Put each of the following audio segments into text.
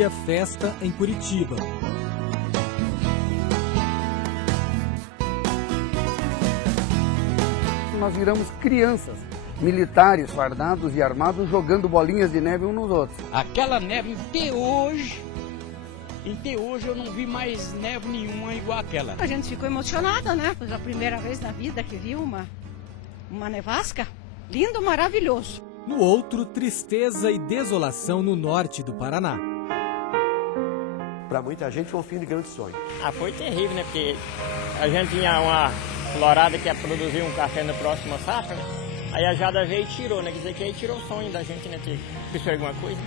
seria festa em Curitiba. Nós viramos crianças, militares fardados e armados, jogando bolinhas de neve uns nos outros. Aquela neve, até hoje eu não vi mais neve nenhuma igual aquela. A gente ficou emocionada, né? Foi a primeira vez na vida que viu uma nevasca. Lindo, maravilhoso. No outro, tristeza e desolação no norte do Paraná. Para muita gente foi um fim de grande sonho. Foi terrível, né? Porque a gente tinha uma florada que ia produzir um café na próxima safra, né? Aí a geada veio e tirou, né? Quer dizer que aí tirou o sonho da gente, né? Pensou alguma coisa.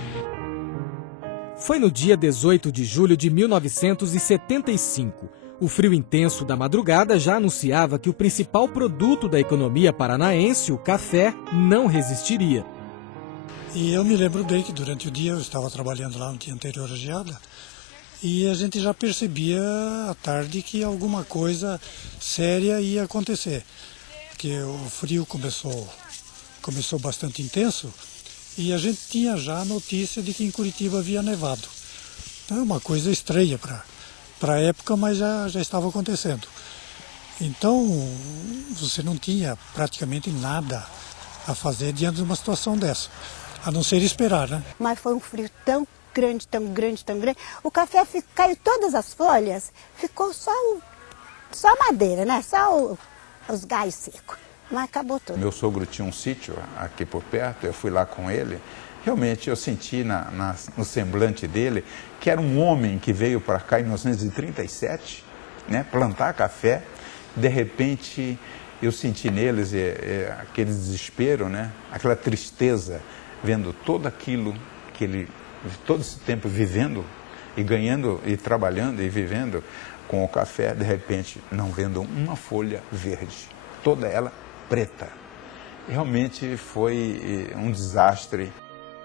Foi no dia 18 de julho de 1975. O frio intenso da madrugada já anunciava que o principal produto da economia paranaense, o café, não resistiria. E eu me lembro bem que durante o dia eu estava trabalhando lá no dia anterior à geada e a gente já percebia à tarde que alguma coisa séria ia acontecer. Porque o frio começou bastante intenso e a gente tinha já a notícia de que em Curitiba havia nevado. Então é uma coisa estranha para a época, mas já estava acontecendo. Então você não tinha praticamente nada a fazer diante de uma situação dessa, a não ser esperar, né? Mas foi um frio tão grande, tão grande, tão grande. O café caiu todas as folhas, ficou só madeira, né? Só os galhos secos. Mas acabou tudo. Meu sogro tinha um sítio aqui por perto, eu fui lá com ele. Realmente eu senti no semblante dele que era um homem que veio para cá em 1937, né, plantar café. De repente eu senti neles aquele desespero, né, aquela tristeza, vendo todo aquilo que ele, todo esse tempo vivendo e ganhando e trabalhando e vivendo com o café, de repente não vendo uma folha verde, toda ela preta. Realmente foi um desastre.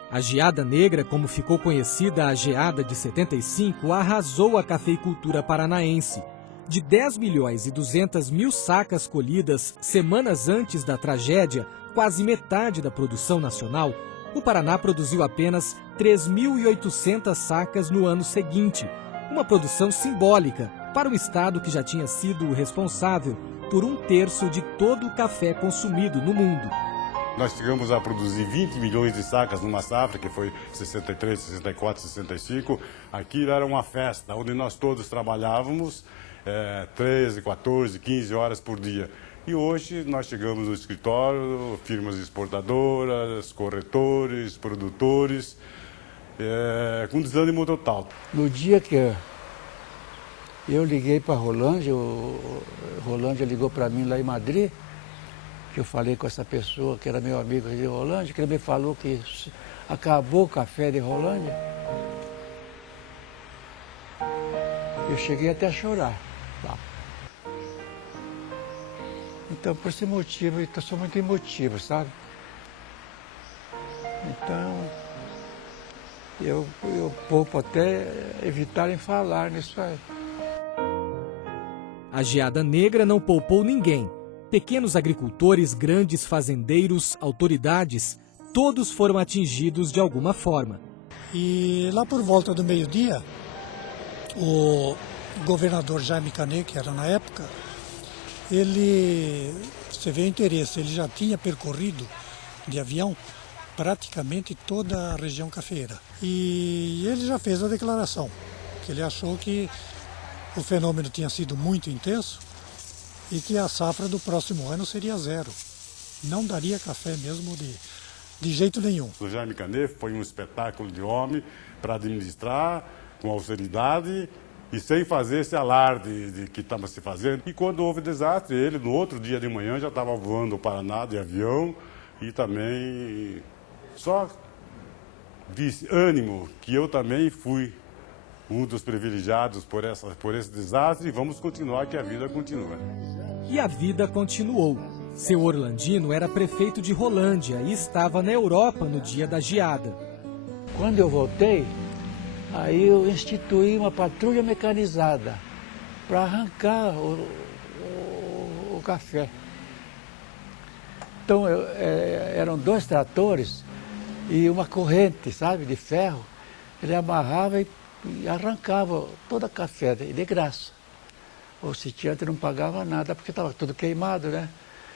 A geada negra, como ficou conhecida a geada de 75, arrasou a cafeicultura paranaense. De 10 milhões e 200 mil sacas colhidas semanas antes da tragédia, quase metade da produção nacional, o Paraná produziu apenas 3.800 sacas no ano seguinte. Uma produção simbólica para o estado que já tinha sido o responsável por 1/3 de todo o café consumido no mundo. Nós chegamos a produzir 20 milhões de sacas numa safra, que foi 63, 64, 65. Aquilo era uma festa, onde nós todos trabalhávamos 13, 14, 15 horas por dia. E hoje nós chegamos no escritório, firmas exportadoras, corretores, produtores, com desânimo total. No dia que eu liguei para a Rolândia, o Rolândia ligou para mim lá em Madrid, que eu falei com essa pessoa que era meu amigo de Rolândia, que ele me falou que acabou o café de Rolândia. Eu cheguei até a chorar. Tá? Então, por esse motivo, eu sou muito emotivo, sabe? Então, eu poupo até evitar em falar nisso aí. A geada negra não poupou ninguém. Pequenos agricultores, grandes fazendeiros, autoridades, todos foram atingidos de alguma forma. E lá por volta do meio-dia, o governador Jaime Canet, que era na época, você vê o interesse, ele já tinha percorrido de avião praticamente toda a região cafeeira. E ele já fez a declaração, que ele achou que o fenômeno tinha sido muito intenso e que a safra do próximo ano seria zero. Não daria café mesmo de jeito nenhum. O Jaime Canet foi um espetáculo de homem para administrar com austeridade e sem fazer esse alarde de que estava se fazendo. E quando houve desastre, ele no outro dia de manhã já estava voando o Paraná de avião e também só disse ânimo, que eu também fui um dos privilegiados por esse desastre e vamos continuar, que a vida continua. E a vida continuou. Seu Orlandino era prefeito de Rolândia e estava na Europa no dia da geada. Quando eu voltei, aí eu instituí uma patrulha mecanizada para arrancar o café. Então, eram 2 tratores e uma corrente, sabe, de ferro. Ele amarrava e e arrancava toda a café de graça. O sitiante não pagava nada porque estava tudo queimado, né?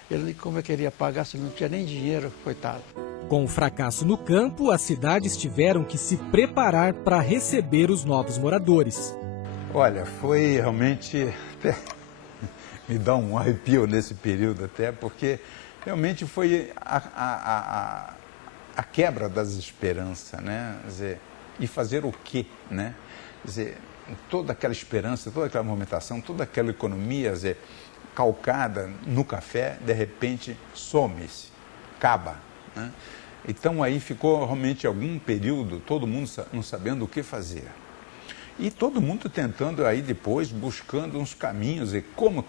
Ele como é que queria pagar se não tinha nem dinheiro, coitado. Com o fracasso no campo, as cidades tiveram que se preparar para receber os novos moradores. Olha, foi realmente... me dá um arrepio nesse período até, porque realmente foi a quebra das esperanças, né? Quer dizer, e fazer o quê, né? Quer dizer, toda aquela esperança, toda aquela movimentação, toda aquela economia, quer dizer, calcada no café, de repente some-se, acaba, né? Então aí ficou realmente algum período, todo mundo não sabendo o que fazer. E todo mundo tentando aí depois, buscando uns caminhos, e como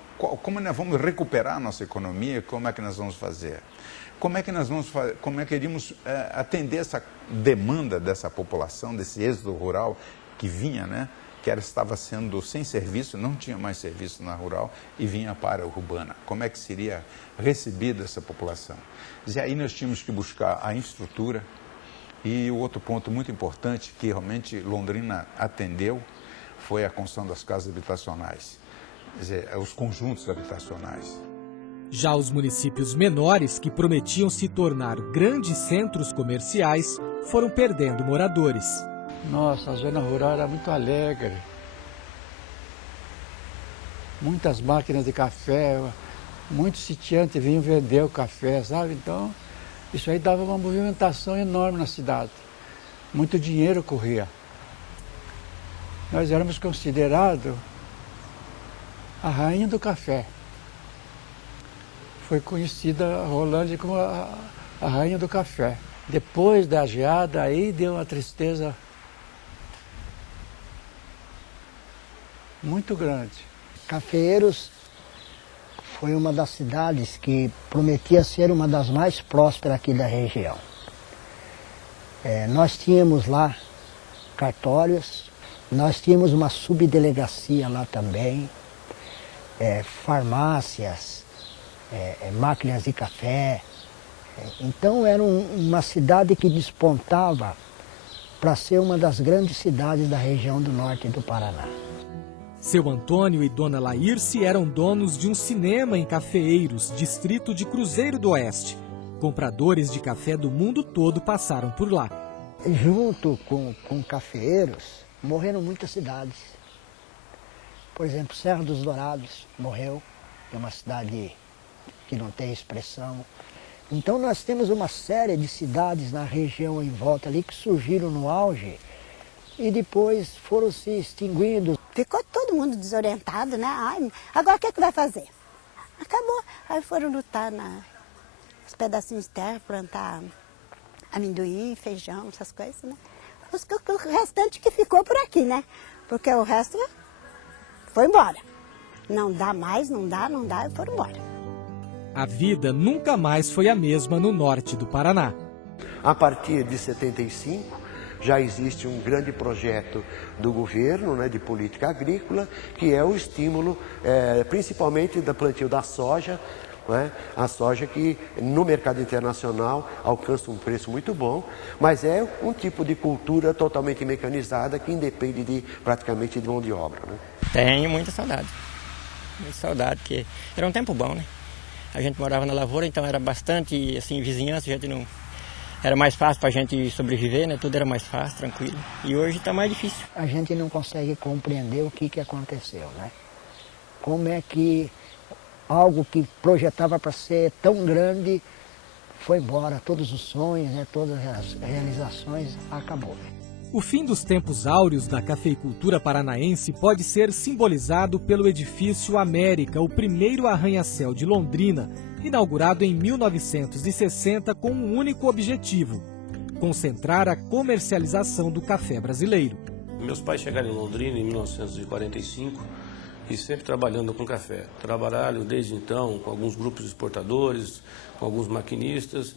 nós vamos recuperar a nossa economia, como é que nós vamos fazer? Como é que iríamos atender essa demanda dessa população, desse êxodo rural que vinha, né? Que estava sendo sem serviço, não tinha mais serviço na rural e vinha para a urbana. Como é que seria recebida essa população? E aí nós tínhamos que buscar a infraestrutura. E o outro ponto muito importante que realmente Londrina atendeu foi a construção das casas habitacionais, quer dizer, os conjuntos habitacionais. Já os municípios menores, que prometiam se tornar grandes centros comerciais, foram perdendo moradores. Nossa, a zona rural era muito alegre. Muitas máquinas de café, muitos sitiantes vinham vender o café, sabe? Então, isso aí dava uma movimentação enorme na cidade. Muito dinheiro corria. Nós éramos considerados a rainha do café. Foi conhecida a Rolândia como a rainha do café. Depois da geada, aí deu uma tristeza muito grande. Cafeeiros foi uma das cidades que prometia ser uma das mais prósperas aqui da região. Nós tínhamos lá cartórios, nós tínhamos uma subdelegacia lá também, farmácias, máquinas de café. Então era uma cidade que despontava para ser uma das grandes cidades da região do norte do Paraná. Seu Antônio e Dona Laírce eram donos de um cinema em Cafeeiros, distrito de Cruzeiro do Oeste. Compradores de café do mundo todo passaram por lá. Junto com Cafeeiros, morreram muitas cidades. Por exemplo, Serra dos Dourados morreu, é uma cidade que não tem expressão. Então nós temos uma série de cidades na região em volta ali que surgiram no auge e depois foram se extinguindo. Ficou todo mundo desorientado, né? Ai, agora o que vai fazer? Acabou. Aí foram lutar nos pedacinhos de terra, plantar amendoim, feijão, essas coisas, né? O restante que ficou por aqui, né? Porque o resto foi embora. Não dá mais, não dá, e foram embora. A vida nunca mais foi a mesma no norte do Paraná. A partir de 75, já existe um grande projeto do governo, né, de política agrícola, que é o estímulo, principalmente da plantio da soja, né, a soja que no mercado internacional alcança um preço muito bom, mas é um tipo de cultura totalmente mecanizada que independe praticamente de mão de obra. Né? Tenho muita saudade, porque era um tempo bom, né? A gente morava na lavoura, então era bastante assim, vizinhança, a gente não... Era mais fácil para a gente sobreviver, né? Tudo era mais fácil, tranquilo. E hoje está mais difícil. A gente não consegue compreender o que aconteceu, né? Como é que algo que projetava para ser tão grande foi embora, todos os sonhos, né? Todas as realizações, acabou. O fim dos tempos áureos da cafeicultura paranaense pode ser simbolizado pelo edifício América, o primeiro arranha-céu de Londrina, inaugurado em 1960 com um único objetivo: concentrar a comercialização do café brasileiro. Meus pais chegaram em Londrina em 1945 e sempre trabalhando com café. Trabalharam desde então com alguns grupos exportadores, com alguns maquinistas,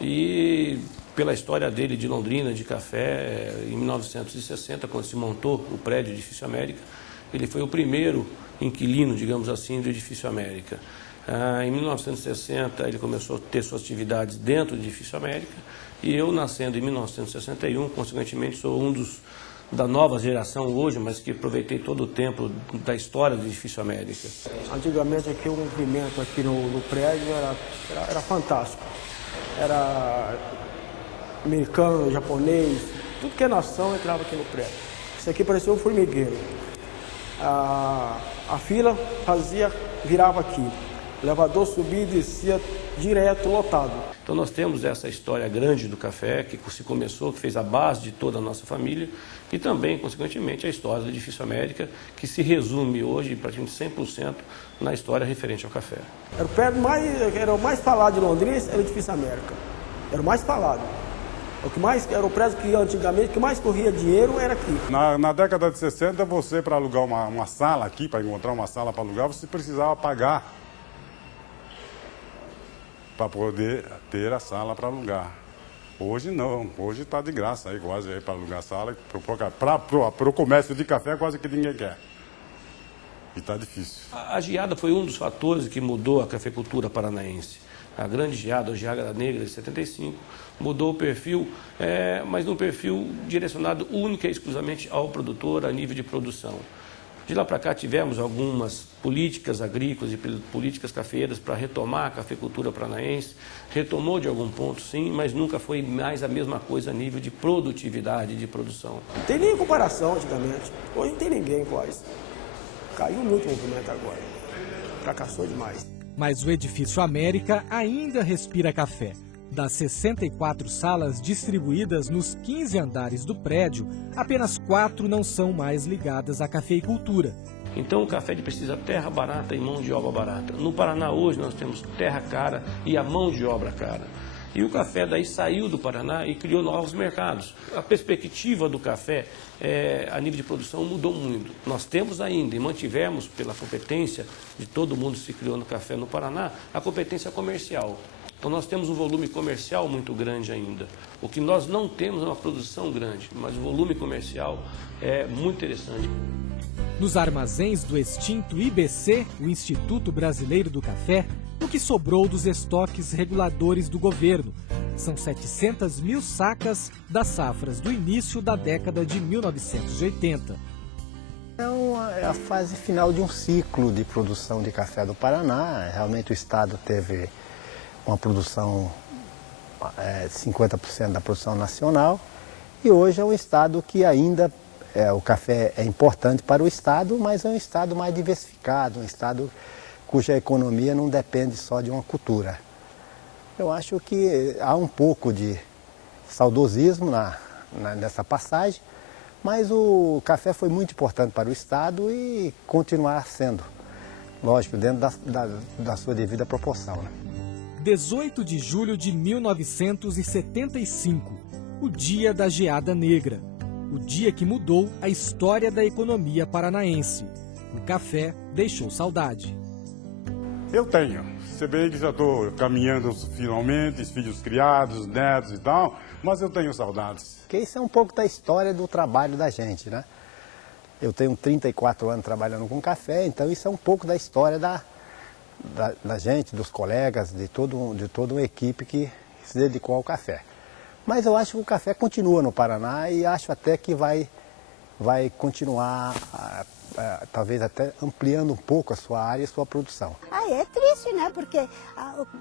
e pela história dele de Londrina, de café, em 1960, quando se montou o prédio Edifício América, ele foi o primeiro inquilino, digamos assim, do Edifício América. Em 1960, ele começou a ter suas atividades dentro do Edifício América, e eu, nascendo em 1961, consequentemente, sou um dos da nova geração hoje, mas que aproveitei todo o tempo da história do Edifício América. Antigamente aqui o movimento aqui no prédio era fantástico. Era americano, japonês, tudo que é nação entrava aqui no prédio. Isso aqui parecia um formigueiro. A fila virava aqui. O elevador subia e descia direto, lotado. Então nós temos essa história grande do café, que se começou, que fez a base de toda a nossa família, e também, consequentemente, a história do Edifício América, que se resume hoje, praticamente 100%, na história referente ao café. Era o prédio era o mais falado de Londrina, era o Edifício América. Era o mais falado. Era o prédio que antigamente, que mais corria dinheiro era aqui. Na década de 60, você, para alugar uma sala aqui, para encontrar uma sala para alugar, você precisava pagar para poder ter a sala para alugar. Hoje não, hoje está de graça aí quase para alugar a sala. Para o comércio de café quase que ninguém quer. E está difícil. A geada foi um dos fatores que mudou a cafeicultura paranaense. A grande geada, a geada negra de 75, mudou o perfil, mas num perfil direcionado única e exclusivamente ao produtor, a nível de produção. De lá para cá tivemos algumas políticas agrícolas e políticas cafeeiras para retomar a cafeicultura paranaense. Retomou de algum ponto, sim, mas nunca foi mais a mesma coisa a nível de produtividade, de produção. Não tem nem comparação antigamente. Hoje não tem ninguém quase. Caiu muito o movimento agora. Fracassou demais. Mas o Edifício América ainda respira café. Das 64 salas distribuídas nos 15 andares do prédio, apenas 4 não são mais ligadas à cafeicultura. Então o café precisa terra barata e mão de obra barata. No Paraná hoje nós temos terra cara e a mão de obra cara. E o café daí saiu do Paraná e criou novos mercados. A perspectiva do café a nível de produção mudou muito. Nós temos ainda e mantivemos pela competência de todo mundo que se criou no café no Paraná, a competência comercial. Então nós temos um volume comercial muito grande ainda. O que nós não temos é uma produção grande, mas o volume comercial é muito interessante. Nos armazéns do extinto IBC, o Instituto Brasileiro do Café, o que sobrou dos estoques reguladores do governo. São 700 mil sacas das safras do início da década de 1980. É a fase final de um ciclo de produção de café do Paraná. Realmente o estado teve uma produção, 50% da produção nacional, e hoje é um estado que ainda, o café é importante para o estado, mas é um estado mais diversificado, um estado cuja economia não depende só de uma cultura. Eu acho que há um pouco de saudosismo nessa passagem, mas o café foi muito importante para o estado e continuar sendo, lógico, dentro da sua devida proporção, né? 18 de julho de 1975, o dia da geada negra, o dia que mudou a história da economia paranaense. O café deixou saudade. Eu tenho, se bem que já estou caminhando finalmente, filhos criados, netos e tal, mas eu tenho saudades. Porque isso é um pouco da história do trabalho da gente, né? Eu tenho 34 anos trabalhando com café, então isso é um pouco da história da gente, dos colegas, de toda uma equipe que se dedicou ao café. Mas eu acho que o café continua no Paraná e acho até que vai continuar, talvez até ampliando um pouco a sua área e a sua produção. É triste, né? Porque,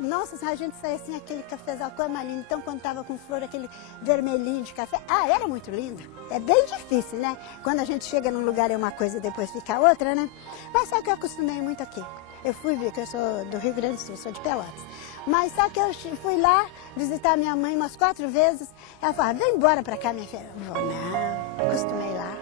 nossa, a gente saía assim, aquele cafezal cor mais lindo. Então, quando estava com flor, aquele vermelhinho de café, era muito lindo. É bem difícil, né? Quando a gente chega num lugar é uma coisa e depois fica outra, né? Mas sabe que eu acostumei muito aqui. Eu fui ver que eu sou do Rio Grande do Sul, sou de Pelotas. Mas só que eu fui lá visitar minha mãe umas 4 vezes. Ela falava, vem embora pra cá, minha filha. Eu vou, não, acostumei lá.